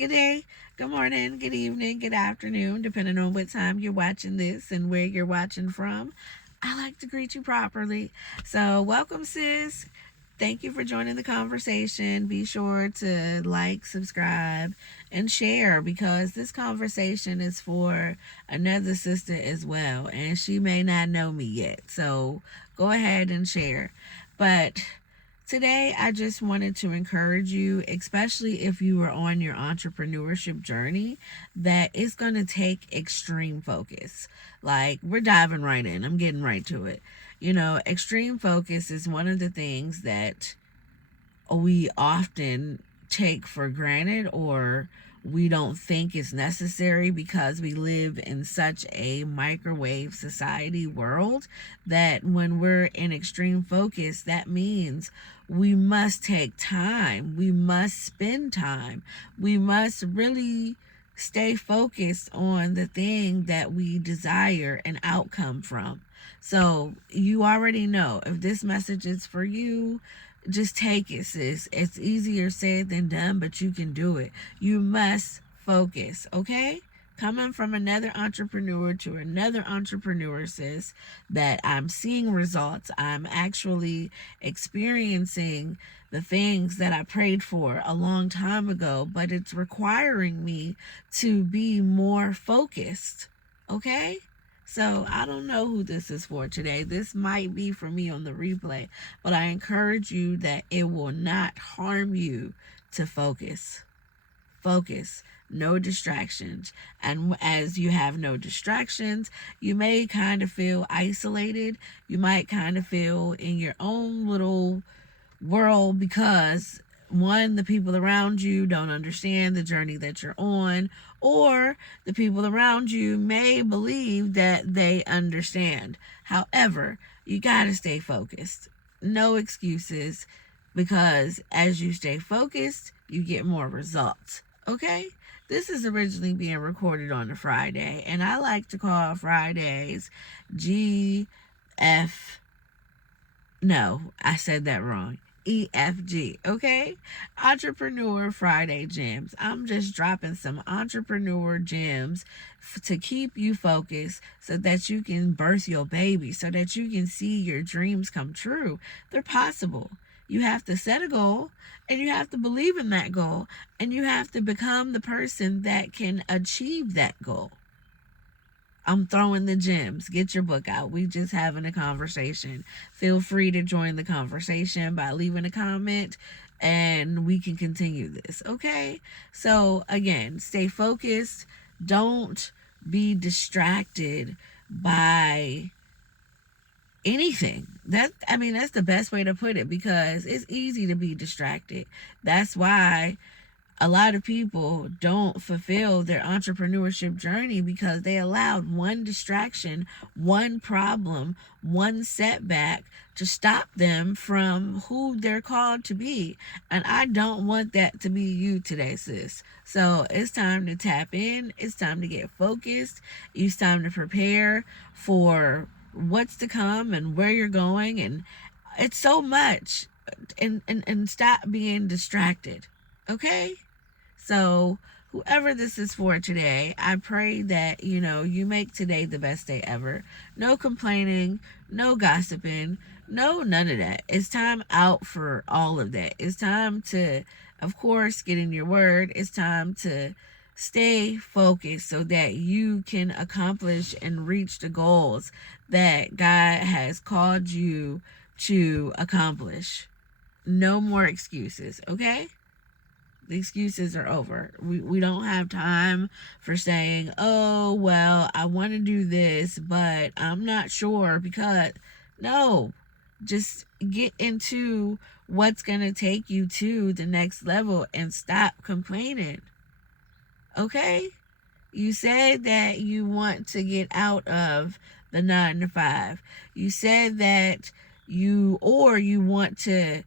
good day, good morning, good evening, good afternoon, depending on what time you're watching this and where you're watching from. I like to greet you properly. So, welcome, sis. Thank you for joining the conversation. Be sure to like, subscribe, and share because this conversation is for another sister as well, and she may not know me yet. So, go ahead and share. But today, I just wanted to encourage you, especially if you are on your entrepreneurship journey, that it's going to take extreme focus. Like, we're diving right in, I'm getting right to it. Extreme focus is one of the things that we often take for granted or we don't think is necessary because we live in such a microwave society world that when we're in extreme focus, that means we must take time, we must spend time, we must really stay focused on the thing that we desire an outcome from. So you already know if this message is for you, just take it, sis. It's easier said than done, but you can do it. You must focus, okay? Coming from another entrepreneur to another entrepreneur, sis, that I'm seeing results. I'm actually experiencing the things that I prayed for a long time ago, but it's requiring me to be more focused, okay? So I don't know who this is for today. This might be for me on the replay, but I encourage you that it will not harm you to focus. Focus. No distractions. And as you have no distractions, you may kind of feel isolated. You might kind of feel in your own little world because one, the people around you don't understand the journey that you're on, or the people around you may believe that they understand. However, you got to stay focused. No excuses, because as you stay focused, you get more results. Okay? This is originally being recorded on a Friday, and I like to call Fridays GF. No, I said that wrong. EFG, okay? Entrepreneur Friday gems. I'm just dropping some entrepreneur gems to keep you focused so that you can birth your baby, so that you can see your dreams come true. They're possible. You have to set a goal and you have to believe in that goal and you have to become the person that can achieve that goal. I'm throwing the gems. Get your book out. We just having a conversation. Feel free to join the conversation by leaving a comment and we can continue this. Okay? So again, stay focused. Don't be distracted by anything. That's the best way to put it because it's easy to be distracted. That's why a lot of people don't fulfill their entrepreneurship journey because they allowed one distraction, one problem, one setback to stop them from who they're called to be. And I don't want that to be you today, sis. So it's time to tap in. It's time to get focused. It's time to prepare for what's to come and where you're going. And it's so much. And stop being distracted. Okay? So, whoever this is for today, I pray that, you make today the best day ever. No complaining, no gossiping, no none of that. It's time out for all of that. It's time to, of course, get in your word. It's time to stay focused so that you can accomplish and reach the goals that God has called you to accomplish. No more excuses, okay? The excuses are over. We don't have time for saying, oh, well, I want to do this, but I'm not sure because, no, just get into what's going to take you to the next level and stop complaining. Okay? You said that you want to get out of the 9 to 5. You said that you want to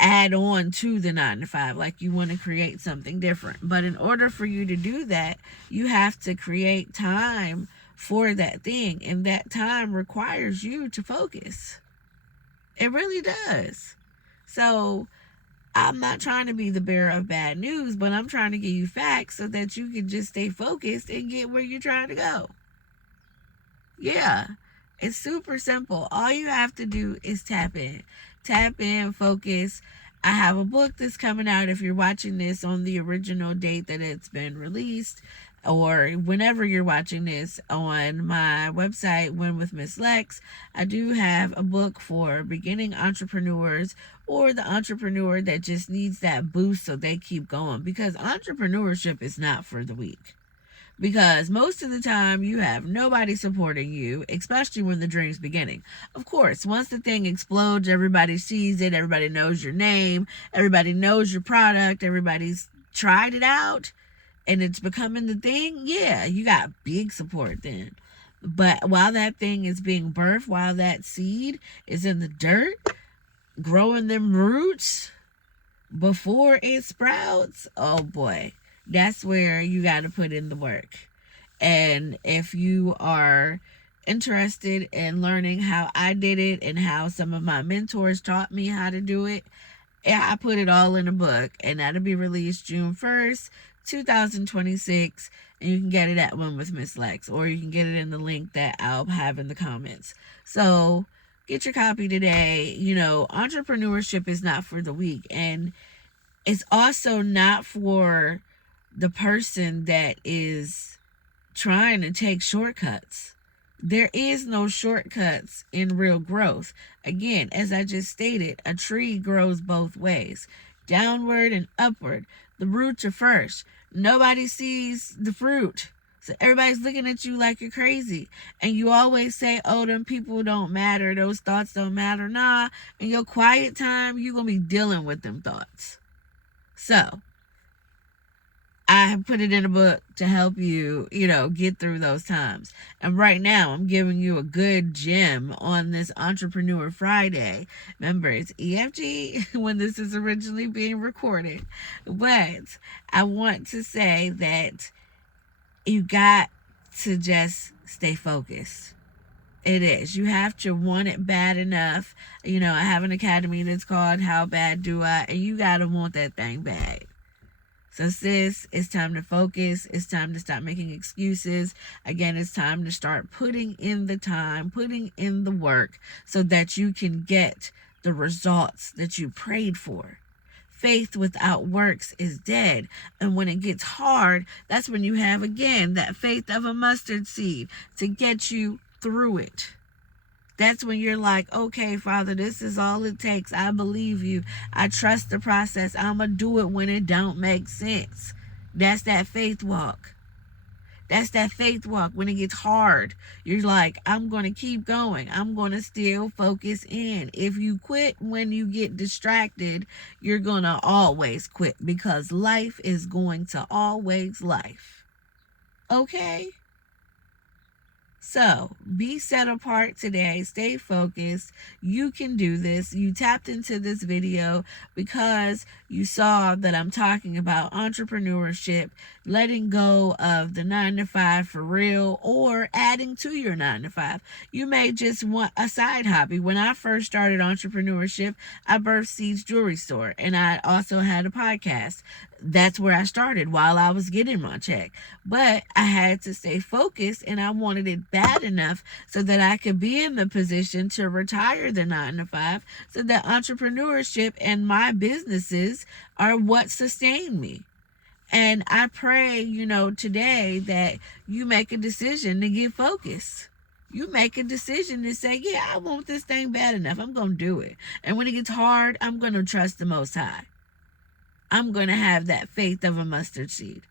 add on to the 9 to 5, like you want to create something different. But in order for you to do that, you have to create time for that thing, and that time requires you to focus. It really does. So I'm not trying to be the bearer of bad news, but I'm trying to give you facts so that you can just stay focused and get where you're trying to go. Yeah, it's super simple. All you have to do is tap in. Tap in, focus. I have a book that's coming out if you're watching this on the original date that it's been released, or whenever you're watching this on my website, Win with Miss Lex. I do have a book for beginning entrepreneurs or the entrepreneur that just needs that boost so they keep going, because entrepreneurship is not for the weak. Because most of the time you have nobody supporting you, especially when the dream's beginning. Of course, once the thing explodes, everybody sees it, everybody knows your name, everybody knows your product, everybody's tried it out, and it's becoming the thing. Yeah, you got big support then. But while that thing is being birthed, while that seed is in the dirt, growing them roots before it sprouts, oh boy, that's where you got to put in the work. And if you are interested in learning how I did it and how some of my mentors taught me how to do it, I put it all in a book, and that'll be released June 1st, 2026. And you can get it at One with Miss Lex, or you can get it in the link that I'll have in the comments. So get your copy today. You know, entrepreneurship is not for the weak, and it's also not for the person that is trying to take shortcuts. There is no shortcuts in real growth. Again, as I just stated, a tree grows both ways, downward and upward. The roots are first. Nobody sees the fruit. So everybody's looking at you like you're crazy. And you always say, oh, them people don't matter. Those thoughts don't matter. Nah, in your quiet time, you're going to be dealing with them thoughts. So I have put it in a book to help you, get through those times. And right now, I'm giving you a good gem on this Entrepreneur Friday. Remember, it's EFG when this is originally being recorded. But I want to say that you got to just stay focused. It is. You have to want it bad enough. I have an academy that's called How Bad Do I? And you got to want that thing bad. So sis, it's time to focus. It's time to stop making excuses. Again, it's time to start putting in the time, putting in the work so that you can get the results that you prayed for. Faith without works is dead. And when it gets hard, that's when you have, again, that faith of a mustard seed to get you through it. That's when you're like, okay, Father, this is all it takes. I believe you. I trust the process. I'm going to do it when it don't make sense. That's that faith walk. That's that faith walk. When it gets hard, you're like, I'm going to keep going. I'm going to still focus in. If you quit when you get distracted, you're going to always quit, because life is going to always life. Okay? So, be set apart today. Stay focused. You can do this. You tapped into this video because you saw that I'm talking about entrepreneurship, letting go of the 9-to-5 for real, or adding to your 9-to-5. You may just want a side hobby. When I first started entrepreneurship, I birthed Seeds Jewelry Store, and I also had a podcast. That's where I started while I was getting my check. But I had to stay focused, and I wanted it bad enough so that I could be in the position to retire the 9-to-5, so that entrepreneurship and my businesses are what sustain me. And I pray, today that you make a decision to get focused. You make a decision to say, yeah, I want this thing bad enough. I'm going to do it. And when it gets hard, I'm going to trust the Most High. I'm going to have that faith of a mustard seed.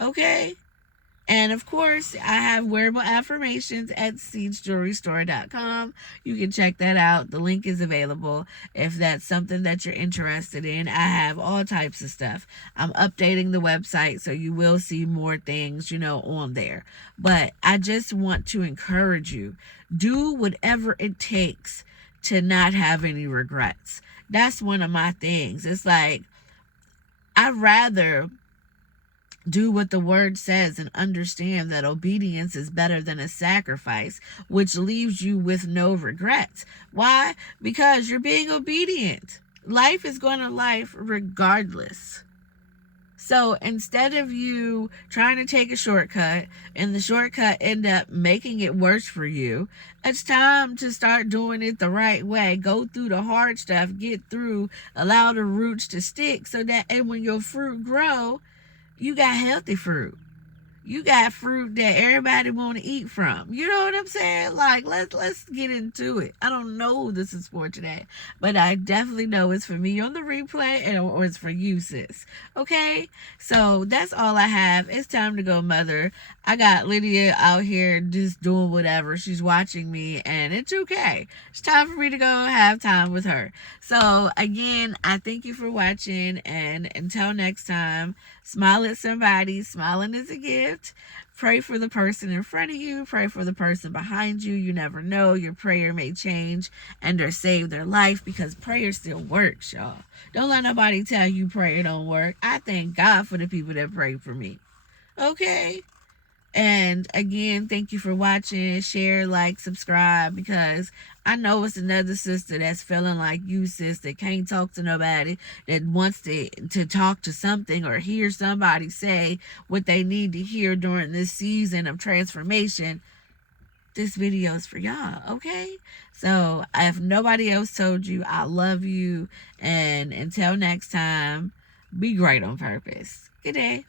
Okay? And of course, I have wearable affirmations at seedsjewelrystore.com. You can check that out. The link is available if that's something that you're interested in. I have all types of stuff. I'm updating the website, so you will see more things, on there. But I just want to encourage you. Do whatever it takes to not have any regrets. That's one of my things. It's like, I'd rather do what the word says and understand that obedience is better than a sacrifice, which leaves you with no regrets. Why? Because you're being obedient. Life is going to life regardless. So instead of you trying to take a shortcut and the shortcut end up making it worse for you, it's time to start doing it the right way. Go through the hard stuff, get through, allow the roots to stick so that, and when your fruit grow, you got healthy fruit. You got fruit that everybody want to eat from. You know what I'm saying? Like, let's get into it. I don't know who this is for today, but I definitely know it's for me on the replay, and or it's for you, sis. Okay? So that's all I have. It's time to go, mother. I got Lydia out here just doing whatever. She's watching me, and it's okay. It's time for me to go have time with her. So again, I thank you for watching, and until next time, smile at somebody. Smiling is a gift. Pray for the person in front of you. Pray for the person behind you. You never know. Your prayer may change and or save their life, because prayer still works, y'all. Don't let nobody tell you prayer don't work. I thank God for the people that pray for me. Okay? And again, thank you for watching. Share, like, subscribe, because I know it's another sister that's feeling like you, sis, that can't talk to nobody, that wants to talk to something or hear somebody say what they need to hear during this season of transformation. This video is for y'all, okay? So if nobody else told you, I love you. And until next time, be great on purpose. Good day.